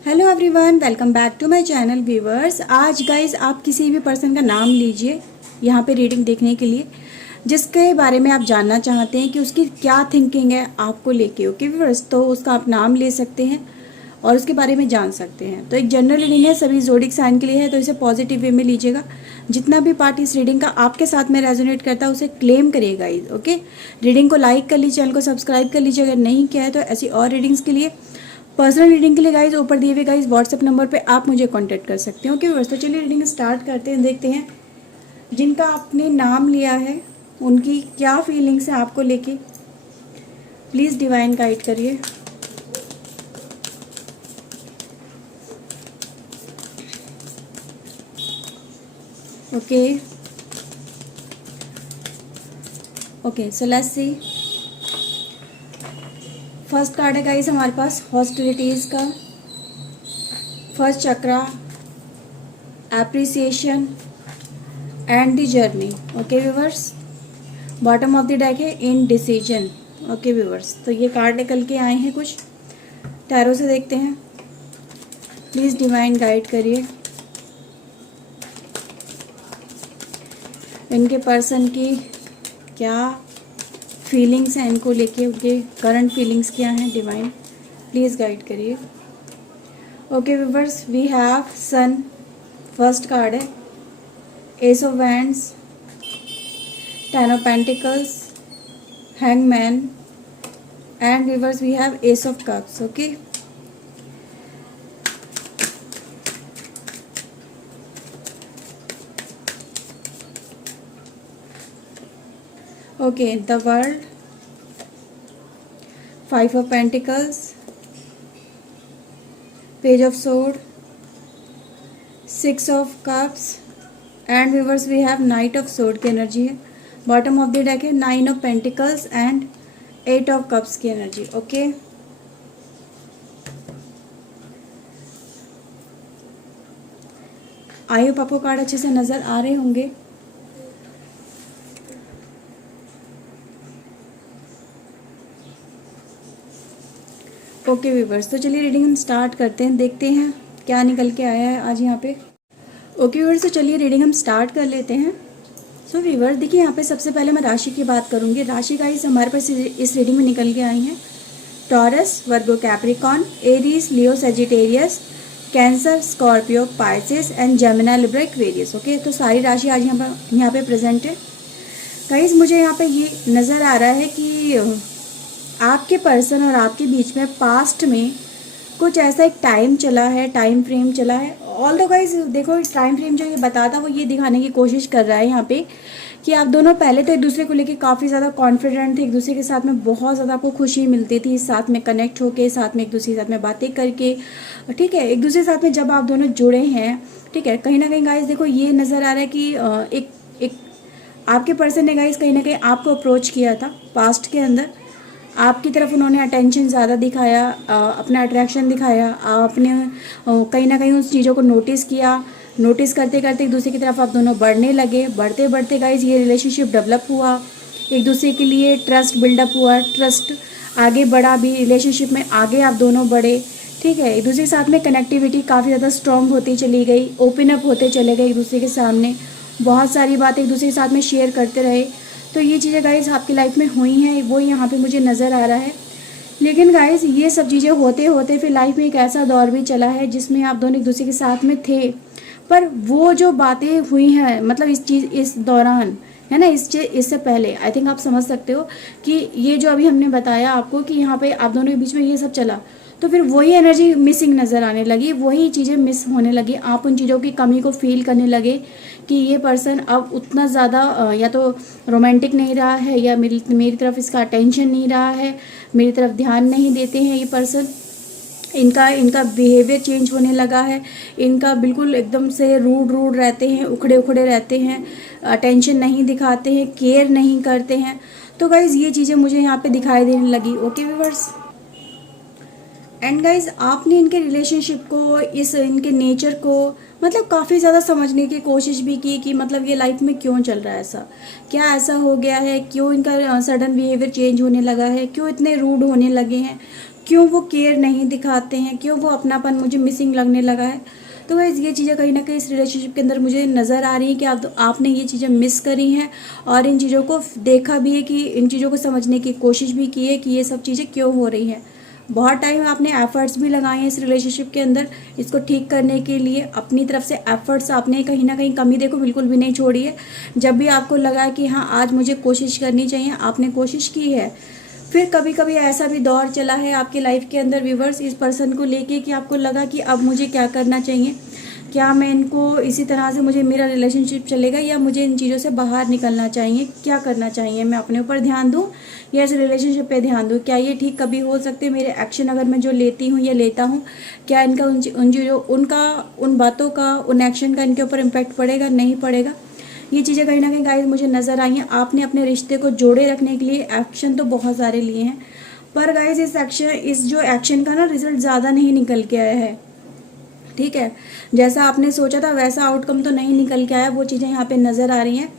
Hello everyone, welcome back to my channel viewers. आज guys आप किसी भी पर्सन का नाम लीजिए यहाँ पे रीडिंग देखने के लिए, जिसके बारे में आप जानना चाहते हैं कि उसकी क्या थिंकिंग है आपको लेके। ओके व्यूवर्स, तो उसका आप नाम ले सकते हैं और उसके बारे में जान सकते हैं। तो एक जनरल रीडिंग है, सभी ज़ोडिक साइन के लिए है, तो इसे पॉजिटिव वे में लीजिएगा। जितना भी पार्ट इस रीडिंग का आपके साथ में रेजोनेट करता है उसे क्लेम करिएगा। ओके, रीडिंग को लाइक कर लीजिए, चैनल को सब्सक्राइब कर लीजिए अगर नहीं किया है तो। ऐसी और रीडिंग्स के लिए, पर्सनल रीडिंग के लिए गाइज ऊपर दिए हुए गाइज व्हाट्सएप नंबर पे आप मुझे कांटेक्ट कर सकते हो। ओके व्यूअर्स, तो चलिए रीडिंग स्टार्ट करते हैं। देखते हैं जिनका आपने नाम लिया है उनकी क्या फीलिंग्स है आपको लेके। प्लीज़ डिवाइन गाइड करिए। Okay so let's see. First card है गाइस हमारे पास हॉस्टिलिटीज़ का। First chakra, appreciation and the journey. Okay viewers, bottom of the deck है इनडिसीजन। ओके व्यूवर्स, तो ये कार्ड निकल के आए हैं कुछ टैरो से। देखते हैं, प्लीज़ डिवाइन गाइड करिए। इनके पर्सन की क्या फीलिंग्स हैं इनको लेके, उनके करंट फीलिंग्स क्या हैं, डिवाइन प्लीज़ गाइड करिए। Okay viewers, we have sun. First card है ace of wands, 10 of pentacles, hangman and viewers we have ace of cups. Okay, okay the world, 5 of pentacles, page of sword, 6 of cups and viewers we have knight of sword की energy है। Bottom of the deck है 9 of pentacles and 8 of cups की energy. Okay, I hope आपको card अच्छे से नज़र आ रहे होंगे। ओके व्यूवर्स, तो चलिए रीडिंग हम स्टार्ट करते हैं। देखते हैं क्या निकल के आया है आज यहाँ पे। ओके व्यूवर्स, तो चलिए रीडिंग हम स्टार्ट कर लेते हैं। सो व्यूवर्स देखिए, यहाँ पे सबसे पहले मैं राशि की बात करूँगी। राशि गाइस हमारे पास इस रीडिंग में निकल के आई हैं taurus, Virgo, Capricorn, Aries, Leo, Sagittarius, cancer, Scorpio, Pisces and Gemini, Libra, Aquarius. Okay, तो सारी राशि आज यहाँ पे प्रेजेंट है। गाइस मुझे यहाँ पे ये नज़र आ रहा है कि आपके पर्सन और आपके बीच में पास्ट में कुछ ऐसा एक टाइम चला है, टाइम फ्रेम चला है। ऑल दो गाइस देखो, इस टाइम फ्रेम जो ये बताता वो ये दिखाने की कोशिश कर रहा है यहाँ पे कि आप दोनों पहले तो एक दूसरे को लेके काफ़ी ज़्यादा कॉन्फिडेंट थे, एक दूसरे के साथ में बहुत ज़्यादा आपको खुशी मिलती थी, साथ में कनेक्ट होके, साथ में एक दूसरे के साथ में बातें करके। ठीक है, एक दूसरे के साथ में जब आप दोनों जुड़े हैं, ठीक है, कहीं ना कहीं गाइस देखो ये नज़र आ रहा है कि एक आपके पर्सन ने गाइस कहीं ना कहीं आपको अप्रोच किया था पास्ट के अंदर। आपकी तरफ उन्होंने अटेंशन ज़्यादा दिखाया, अपना अट्रैक्शन दिखाया, आपने कहीं ना कहीं उस चीज़ों को नोटिस किया। नोटिस करते करते एक दूसरे की तरफ आप दोनों बढ़ने लगे। बढ़ते बढ़ते गाइज ये रिलेशनशिप डेवलप हुआ, एक दूसरे के लिए ट्रस्ट बिल्डअप हुआ, ट्रस्ट आगे बढ़ा भी, रिलेशनशिप में आगे आप दोनों बढ़े। ठीक है, एक दूसरे के साथ में कनेक्टिविटी काफ़ी ज़्यादा स्ट्रॉन्ग होती चली गई, ओपन अप होते चले गए एक दूसरे के सामने, बहुत सारी बातें एक दूसरे के साथ में शेयर करते रहे। तो ये चीज़ें गाइस आपकी लाइफ में हुई हैं, वो यहाँ पे मुझे नज़र आ रहा है। लेकिन गाइस ये सब चीज़ें होते होते फिर लाइफ में एक ऐसा दौर भी चला है जिसमें आप दोनों एक दूसरे के साथ में थे, पर वो जो बातें हुई हैं मतलब इस दौरान है ना, इससे पहले आई थिंक आप समझ सकते हो कि ये जो अभी हमने बताया आपको कि यहाँ पे आप दोनों के बीच में ये सब चला, तो फिर वही एनर्जी मिसिंग नज़र आने लगी, वही चीज़ें मिस होने लगी। आप उन चीज़ों की कमी को फील करने लगे कि ये पर्सन अब उतना ज़्यादा या तो रोमांटिक नहीं रहा है, या मेरी तरफ इसका अटेंशन नहीं रहा है, मेरी तरफ ध्यान नहीं देते हैं ये पर्सन। इनका बिहेवियर चेंज होने लगा है, इनका बिल्कुल एकदम से रूड रहते हैं, उखड़े उखड़े रहते हैं, अटेंशन नहीं दिखाते हैं, केयर नहीं करते हैं। तो गाइज़ ये चीज़ें मुझे यहाँ पे दिखाई देने लगी। ओके व्यूअर्स, एंड गाइज आपने इनके रिलेशनशिप को, इनके नेचर को मतलब काफ़ी ज़्यादा समझने की कोशिश भी की कि मतलब ये लाइफ में क्यों चल रहा है, ऐसा क्या हो गया है, क्यों इनका सडन बिहेवियर चेंज होने लगा है, क्यों इतने रूड होने लगे हैं, क्यों वो केयर नहीं दिखाते हैं, क्यों वो अपनापन मुझे मिसिंग लगने लगा है। तो गाइस ये चीज़ें कहीं ना कहीं इस रिलेशनशिप के अंदर मुझे नज़र आ रही है कि आपने ये चीज़ें मिस करी हैं और इन चीज़ों को देखा भी है, कि इन चीज़ों को समझने की कोशिश भी की है कि ये सब चीज़ें क्यों हो रही हैं। बहुत टाइम आपने एफर्ट्स भी लगाए हैं इस रिलेशनशिप के अंदर इसको ठीक करने के लिए। अपनी तरफ से एफर्ट्स आपने कहीं ना कहीं कमी देखो बिल्कुल भी नहीं छोड़ी है। जब भी आपको लगा कि हाँ आज मुझे कोशिश करनी चाहिए, आपने कोशिश की है। फिर कभी कभी ऐसा भी दौर चला है आपकी लाइफ के अंदर व्यूवर्स इस पर्सन को लेके कि आपको लगा कि अब मुझे क्या करना चाहिए, क्या मैं इनको इसी तरह से मुझे मेरा रिलेशनशिप चलेगा या मुझे इन चीज़ों से बाहर निकलना चाहिए, क्या करना चाहिए, मैं अपने ऊपर ध्यान दूँ या इस रिलेशनशिप पे ध्यान दूँ, क्या ये ठीक कभी हो सकते हैं, मेरे एक्शन अगर मैं जो लेती हूँ या लेता हूँ क्या इनका उन चीज़ों उन बातों का उन एक्शन का इनके ऊपर इम्पैक्ट पड़ेगा, नहीं पड़ेगा। ये चीज़ें कहीं ना कहीं गाइस मुझे नज़र आई हैं। आपने अपने रिश्ते को जोड़े रखने के लिए एक्शन तो बहुत सारे लिए हैं, पर गाइस इस जो एक्शन का ना रिजल्ट ज़्यादा नहीं निकल के आया है। ठीक है, जैसा आपने सोचा था वैसा आउटकम तो नहीं निकल के आया, वो चीज़ें यहाँ पे नज़र आ रही हैं।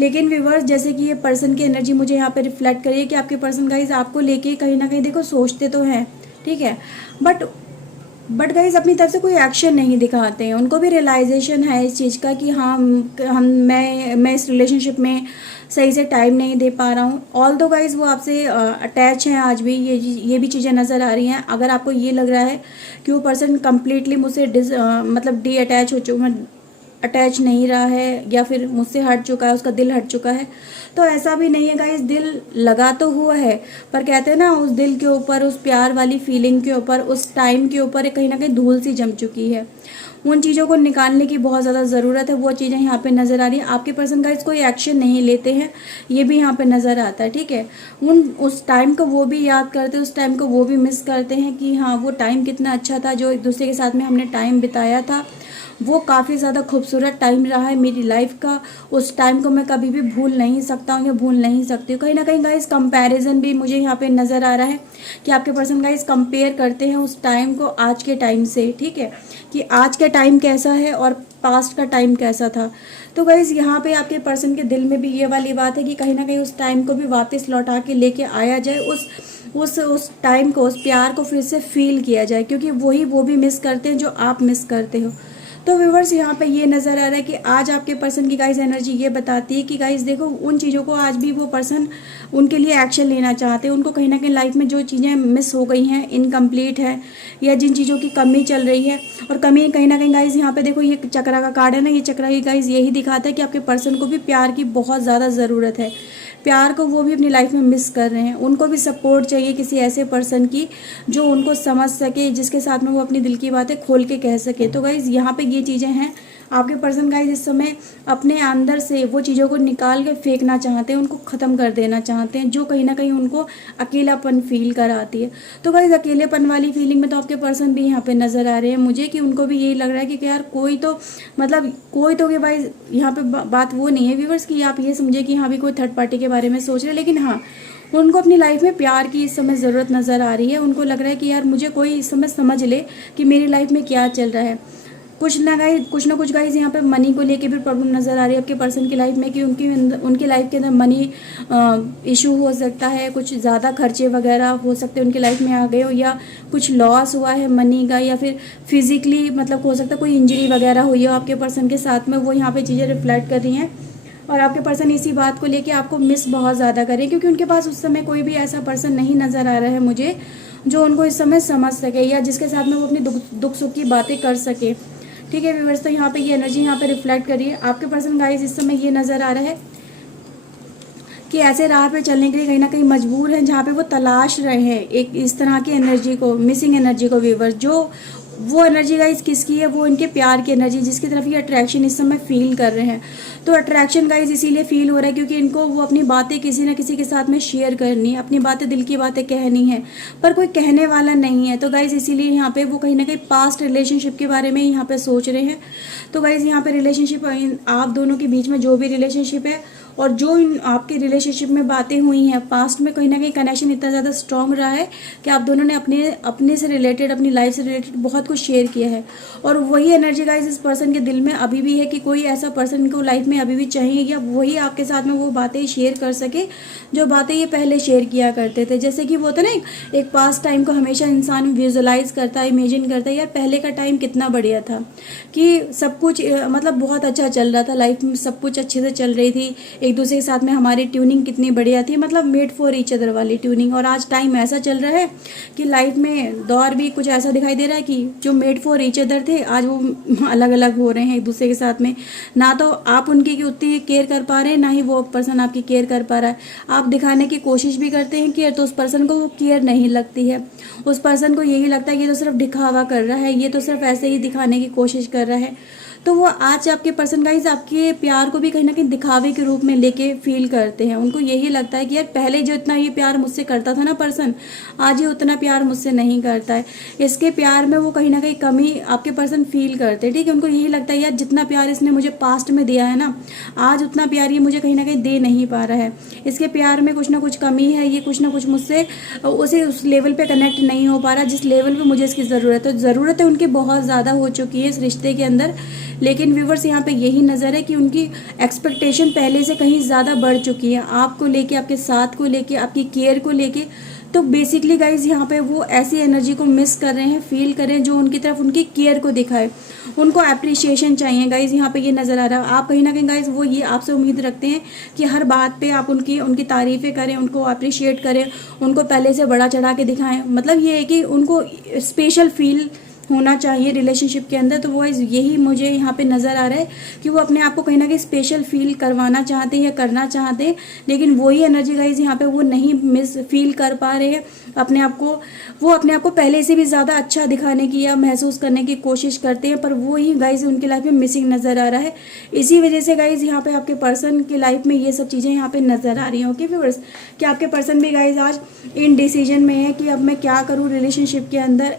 लेकिन व्यूवर्स जैसे कि ये पर्सन की एनर्जी मुझे यहाँ पे रिफ्लेक्ट करिए कि आपके पर्सन गाइस आपको लेके कहीं ना कहीं देखो सोचते तो हैं, ठीक है, बट गाइज अपनी तरफ से कोई एक्शन नहीं दिखाते हैं। उनको भी रियलाइजेशन है इस चीज़ का कि हाँ मैं इस रिलेशनशिप में सही से टाइम नहीं दे पा रहा हूँ। ऑल दो गाइज वो आपसे अटैच हैं आज भी, ये भी चीज़ें नज़र आ रही हैं। अगर आपको ये लग रहा है कि वो पर्सन कम्प्लीटली मुझसे मतलब डी अटैच हो चुका, अटैच नहीं रहा है या फिर मुझसे हट चुका है, उसका दिल हट चुका है, तो ऐसा भी नहीं है गाइस। दिल लगा तो हुआ है, पर कहते हैं ना उस दिल के ऊपर, उस प्यार वाली फीलिंग के ऊपर, उस टाइम के ऊपर कहीं ना कहीं धूल सी जम चुकी है। उन चीज़ों को निकालने की बहुत ज़्यादा ज़रूरत है। वो चीज़ें यहाँ पे नज़र आ रही हैं। आपके पर्सन गाइस कोई एक्शन नहीं लेते हैं, ये भी यहाँ पे नज़र आता है, ठीक है। उस टाइम को वो भी याद करते हैं, उस टाइम को वो भी मिस करते हैं कि हाँ वो टाइम कितना अच्छा था, जो एक दूसरे के साथ में हमने टाइम बिताया था, वो काफ़ी ज़्यादा खूबसूरत टाइम रहा है मेरी लाइफ का। उस टाइम को मैं कभी भी भूल नहीं सकता हूँ या भूल नहीं सकती हूँ। कहीं ना कहीं गाइस कंपैरिजन भी मुझे यहाँ पे नज़र आ रहा है कि आपके पर्सन गाइस कंपेयर करते हैं उस टाइम को आज के टाइम से, ठीक है, कि आज का टाइम कैसा है और पास्ट का टाइम कैसा था। तो गाइस यहाँ पे आपके पर्सन के दिल में भी ये वाली बात है कि कहीं ना कहीं उस टाइम को भी वापस लौटा के लेके आया जाए, उस टाइम को, उस प्यार को फिर से फील किया जाए, क्योंकि वो भी मिस करते हैं जो आप मिस करते हो। तो व्यूवर्स यहाँ पे ये नज़र आ रहा है कि आज आपके पर्सन की गाइस एनर्जी ये बताती है कि गाइस देखो उन चीज़ों को आज भी वो पर्सन उनके लिए एक्शन लेना चाहते हैं। उनको कहीं ना कहीं लाइफ में जो चीज़ें मिस हो गई हैं, इनकम्प्लीट है, या जिन चीज़ों की कमी चल रही है, और कमी कहीं ना कहीं गाइस यहाँ पे देखो ये चक्रा का कार्ड है ना, ये चक्रा की गाइस यही दिखाता है कि आपके पर्सन को भी प्यार की बहुत ज़्यादा ज़रूरत है। प्यार को वो भी अपनी लाइफ में मिस कर रहे हैं। उनको भी सपोर्ट चाहिए किसी ऐसे पर्सन की जो उनको समझ सके, जिसके साथ में वो अपनी दिल की बातें खोल के कह सके। तो गाइज यहाँ पे ये चीज़ें हैं। आपके पर्सन गाइज इस समय अपने अंदर से वो चीज़ों को निकाल के फेंकना चाहते हैं, उनको ख़त्म कर देना चाहते हैं, जो कहीं ना कहीं उनको अकेलापन फील कराती है। तो गाइज अकेलेपन वाली फीलिंग में तो आपके पर्सन भी यहाँ पे नज़र आ रहे हैं मुझे, कि उनको भी यही लग रहा है कि यार कोई तो कि भाई यहाँ पे बात वो नहीं है व्यूवर्स कि आप ये समझे कि हाँ भी कोई थर्ड पार्टी के बारे में सोच रहे हैं, लेकिन हाँ उनको अपनी लाइफ में प्यार की इस समय ज़रूरत नज़र आ रही है। उनको लग रहा है कि यार मुझे कोई इस समय समझ ले कि मेरी लाइफ में क्या चल रहा है। कुछ ना कुछ गाइज यहाँ पे मनी को लेके भी प्रॉब्लम नज़र आ रही है आपके पर्सन की लाइफ में, कि उनकी लाइफ के अंदर मनी इशू हो सकता है, कुछ ज़्यादा खर्चे वगैरह हो सकते हैं उनकी लाइफ में आ गए हो, या कुछ लॉस हुआ है मनी का, या फिर फिजिकली मतलब हो सकता है कोई इंजरी वगैरह हुई हो आपके पर्सन के साथ में। वो यहाँ पे चीज़ें रिफ्लेक्ट कर रही हैं, और आपके पर्सन इसी बात को लेके आपको मिस बहुत ज़्यादा करें, क्योंकि उनके पास उस समय कोई भी ऐसा पर्सन नहीं नज़र आ रहा है मुझे जो उनको इस समय समझ सके, या जिसके साथ में वो अपनी दुख सुख की बातें कर सके, ठीक है व्यूअर्स। तो यहाँ पे ये एनर्जी यहाँ पे रिफ्लेक्ट करिए। आपके पर्सन गाइस इस समय ये नज़र आ रहा है कि ऐसे राह पे चलने के लिए कहीं ना कहीं मजबूर हैं, जहाँ पे वो तलाश रहे हैं एक इस तरह की एनर्जी को, मिसिंग एनर्जी को व्यूअर्स। जो वो एनर्जी गाइस किसकी है, वो इनके प्यार की एनर्जी, जिसकी तरफ ये अट्रैक्शन इस समय फील कर रहे हैं। तो अट्रैक्शन गाइस इसीलिए फील हो रहा है क्योंकि इनको वो अपनी बातें किसी न किसी के साथ में शेयर करनी है, अपनी बातें, दिल की बातें कहनी है, पर कोई कहने वाला नहीं है। तो गाइस इसीलिए यहाँ पे वो कहीं ना कहीं पास्ट रिलेशनशिप के बारे में यहाँ पे सोच रहे हैं। तो गाइस यहाँ पे रिलेशनशिप आप दोनों के बीच में जो भी रिलेशनशिप है और जो आपके रिलेशनशिप में बातें हुई हैं पास्ट में, कहीं ना कहीं कनेक्शन इतना ज़्यादा स्ट्रांग रहा है कि आप दोनों ने अपने अपने से रिलेटेड, अपनी लाइफ से रिलेटेड बहुत कुछ शेयर किया है। और वही एनर्जी गाइस इस पर्सन के दिल में अभी भी है कि कोई ऐसा पर्सन को लाइफ में अभी भी चाहिए, या वही आपके साथ में वो बातें शेयर कर सके जो बातें ये पहले शेयर किया करते थे। जैसे कि वो होता है ना, एक पास्ट टाइम को हमेशा इंसान विजुअलाइज करता है, इमेजिन करता है, यार पहले का टाइम कितना बढ़िया था, कि सब कुछ मतलब बहुत अच्छा चल रहा था, लाइफ में सब कुछ अच्छे से चल रही थी, एक दूसरे के साथ में हमारी ट्यूनिंग कितनी बढ़िया थी, मतलब मेड फॉर ईच अदर वाली ट्यूनिंग। और आज टाइम ऐसा चल रहा है कि लाइफ में दौर भी कुछ ऐसा दिखाई दे रहा है कि जो मेड फॉर ईच अदर थे आज वो अलग अलग हो रहे हैं एक दूसरे के साथ में। ना तो आप उनकी उतनी केयर कर पा रहे हैं, ना ही वो पर्सन आपकी केयर कर पा रहा है। आप दिखाने की कोशिश भी करते हैं केयर, तो उस पर्सन को वो केयर नहीं लगती है। उस पर्सन को यही लगता है कि ये तो सिर्फ दिखावा कर रहा है, ये तो सिर्फ ऐसे ही दिखाने की कोशिश कर रहा है। तो वो आज आपके पर्सन गाइस आपके प्यार को भी कहीं ना कहीं दिखावे के रूप में लेके फील करते हैं। उनको यही लगता है कि यार पहले जो इतना ये प्यार मुझसे करता था ना पर्सन, आज ये उतना प्यार मुझसे नहीं करता है। इसके प्यार में वो कहीं ना कहीं कमी आपके पर्सन फील करते हैं, ठीक है। उनको यही लगता है यार जितना प्यार इसने मुझे पास्ट में दिया है ना, आज उतना प्यार ये मुझे कहीं ना कहीं दे नहीं पा रहा है। इसके प्यार में कुछ ना कुछ कमी है, ये कुछ ना कुछ मुझसे उस लेवल पे कनेक्ट नहीं हो पा रहा जिस लेवल पे मुझे इसकी ज़रूरत है। तो ज़रूरतें उनकी बहुत ज़्यादा हो चुकी है इस रिश्ते के अंदर, लेकिन व्यूवर्स यहाँ पे यही नज़र है कि उनकी एक्सपेक्टेशन पहले से कहीं ज़्यादा बढ़ चुकी है, आपको लेके, आपके साथ को लेके, आपकी केयर को लेके। तो बेसिकली गाइज यहाँ पे वो ऐसी एनर्जी को मिस कर रहे हैं, फील कर रहे हैं जो उनकी तरफ उनकी केयर को दिखाए। उनको अप्रिशिएशन चाहिए गाइज, यहाँ पे ये नज़र आ रहा है। आप कहीं ना कहीं गाइज वो ये आपसे उम्मीद रखते हैं कि हर बात पे आप उनकी तारीफ़ें करें, उनको अप्रिशिएट करें, उनको पहले से बड़ा चढ़ा के दिखाएं। मतलब ये है कि उनको स्पेशल फील होना चाहिए रिलेशनशिप के अंदर। तो वो यही मुझे यहाँ पे नज़र आ रहा है कि वो अपने आप को कहीं ना कहीं स्पेशल फील करवाना चाहते हैं या करना चाहते हैं, लेकिन वही एनर्जी गाइज यहाँ पे वो नहीं मिस फील कर पा रहे हैं अपने आप को। वो अपने आप को पहले से भी ज़्यादा अच्छा दिखाने की या महसूस करने की कोशिश करते हैं, पर वो ही गाइज उनकी लाइफ में मिसिंग नज़र आ रहा है। इसी वजह से गाइज यहाँ पे आपके पर्सन की लाइफ में ये सब चीज़ें यहाँ पे नज़र आ रही हैं। ओके व्यूअर्स, कि आपके पर्सन भी गाइज आज इन डिसीजन में है कि अब मैं क्या करूँ रिलेशनशिप के अंदर,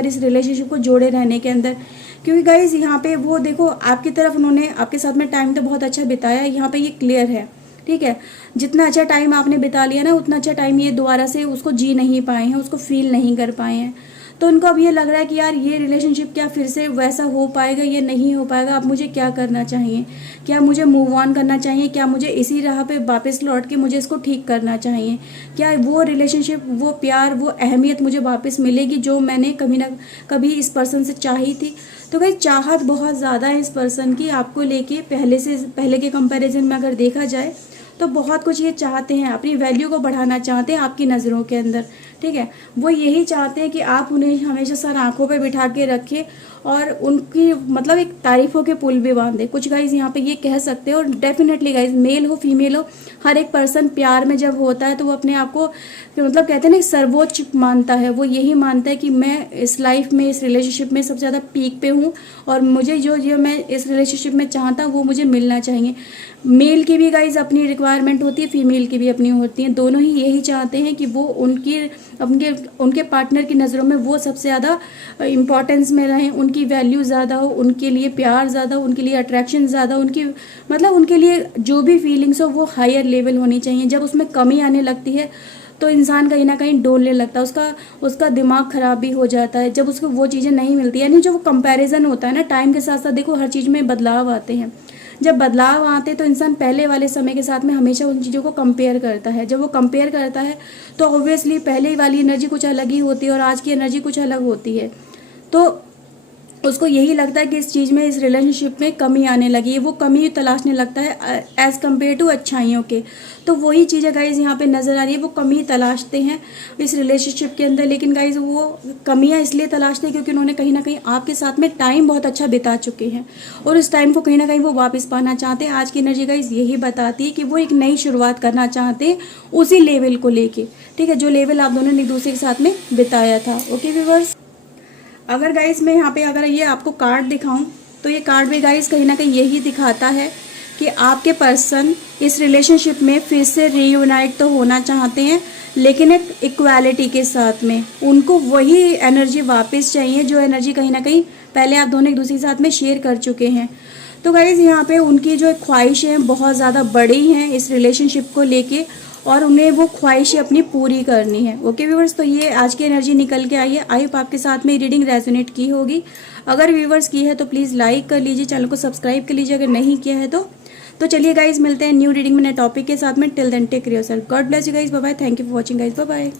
इस रिलेशनशिप को जोड़े रहने के अंदर। क्योंकि गाइज यहाँ पे वो देखो आपकी तरफ उन्होंने आपके साथ में टाइम तो बहुत अच्छा बिताया, यहाँ पे ये क्लियर है, ठीक है। जितना अच्छा टाइम आपने बिता लिया ना, उतना अच्छा टाइम ये दोबारा से उसको जी नहीं पाए हैं, उसको फील नहीं कर पाए हैं। तो उनको अब ये लग रहा है कि यार ये रिलेशनशिप क्या फिर से वैसा हो पाएगा, ये नहीं हो पाएगा। अब मुझे क्या करना चाहिए, क्या मुझे मूव ऑन करना चाहिए, क्या मुझे इसी राह पे वापस लौट के मुझे इसको ठीक करना चाहिए, क्या वो रिलेशनशिप, वो प्यार, वो अहमियत मुझे वापस मिलेगी जो मैंने कभी ना कभी इस पर्सन से चाही थी। तो भाई चाहत बहुत ज़्यादा है इस पर्सन की आपको लेके, पहले के कंपैरिजन में अगर देखा जाए तो बहुत कुछ ये चाहते हैं, अपनी वैल्यू को बढ़ाना चाहते हैं आपकी नज़रों के अंदर, ठीक है। वो यही चाहते हैं कि आप उन्हें हमेशा सर आंखों पे बिठा के रखें और उनकी मतलब एक तारीफ़ों के पुल भी बांधे। कुछ गाइज यहाँ पे ये कह सकते हैं। और डेफिनेटली गाइज, मेल हो फीमेल हो, हर एक पर्सन प्यार में जब होता है तो वो अपने आप को मतलब कहते हैं ना सर्वोच्च मानता है। वो यही मानता है कि मैं इस लाइफ में, इस रिलेशनशिप में सबसे ज़्यादा पीक पे हूँ और मुझे जो मैं इस रिलेशनशिप में चाहता हूँ वो मुझे मिलना चाहिए। मेल की भी गाइज अपनी रिक्वायरमेंट होती है, फीमेल की भी अपनी होती है। दोनों ही यही चाहते हैं कि वो उनके पार्टनर की नज़रों में वो सबसे ज़्यादा इम्पोर्टेंस में रहें, उनकी वैल्यू ज़्यादा हो, उनके लिए प्यार ज़्यादा हो, उनके लिए अट्रैक्शन ज़्यादा, उनके लिए जो भी फीलिंग्स हो वो हायर लेवल होनी चाहिए। जब उसमें कमी आने लगती है तो इंसान कहीं ना कहीं डोलने लगता है, उसका दिमाग ख़राब भी हो जाता है जब उसको वो चीज़ें नहीं मिलती। यानी जो वो कंपैरिजन होता है ना, टाइम के साथ साथ देखो हर चीज़ में बदलाव आते हैं। जब बदलाव आते तो इंसान पहले वाले समय के साथ में हमेशा उन चीज़ों को कंपेयर करता है। जब वो कंपेयर करता है तो ऑब्वियसली पहले वाली एनर्जी कुछ अलग ही होती है और आज की एनर्जी कुछ अलग होती है। तो उसको यही लगता है कि इस चीज़ में, इस रिलेशनशिप में कमी आने लगी है, वो कमी तलाशने लगता है एज़ कम्पेयर टू अच्छाइयों के। तो वही चीज़ें गाइज यहाँ पे नज़र आ रही है, वो कमी तलाशते हैं इस रिलेशनशिप के अंदर। लेकिन गाइज वो कमियाँ इसलिए तलाशते हैं क्योंकि उन्होंने कहीं ना कहीं आपके साथ में टाइम बहुत अच्छा बिता चुके हैं और उस टाइम को कहीं ना कहीं वो वापस पाना चाहते हैं। आज की एनर्जी गाइज यही बताती है कि वो एक नई शुरुआत करना चाहते हैं उसी लेवल को लेके, ठीक है, जो लेवल आप दोनों ने एक दूसरे के साथ में बिताया था। ओके व्यूअर्स, अगर गाइस मैं यहाँ पे अगर ये आपको कार्ड दिखाऊं तो ये कार्ड भी गाइस कहीं ना कहीं यही दिखाता है कि आपके पर्सन इस रिलेशनशिप में फिर से रीयूनाइट तो होना चाहते हैं, लेकिन एक इक्वालिटी के साथ में। उनको वही एनर्जी वापस चाहिए जो एनर्जी कहीं ना कहीं पहले आप दोनों एक दूसरे के साथ में शेयर कर चुके हैं। तो गाइज़ यहाँ पे उनकी जो ख्वाहिशें हैं बहुत ज़्यादा बड़ी हैं इस रिलेशनशिप को लेके, और उन्हें वो ख्वाहिशें अपनी पूरी करनी है। ओके व्यूवर्स, तो ये आज की एनर्जी निकल के आई है। आई होप आपके साथ में रीडिंग रेजोनेट की होगी। अगर व्यूवर्स की है तो प्लीज़ लाइक कर लीजिए, चैनल को सब्सक्राइब कर लीजिए अगर नहीं किया है तो चलिए गाइज मिलते हैं न्यू रीडिंग में नए टॉपिक के साथ में। Till then take care yourself, God bless you guys, bye bye, thank you for watching guys, bye bye.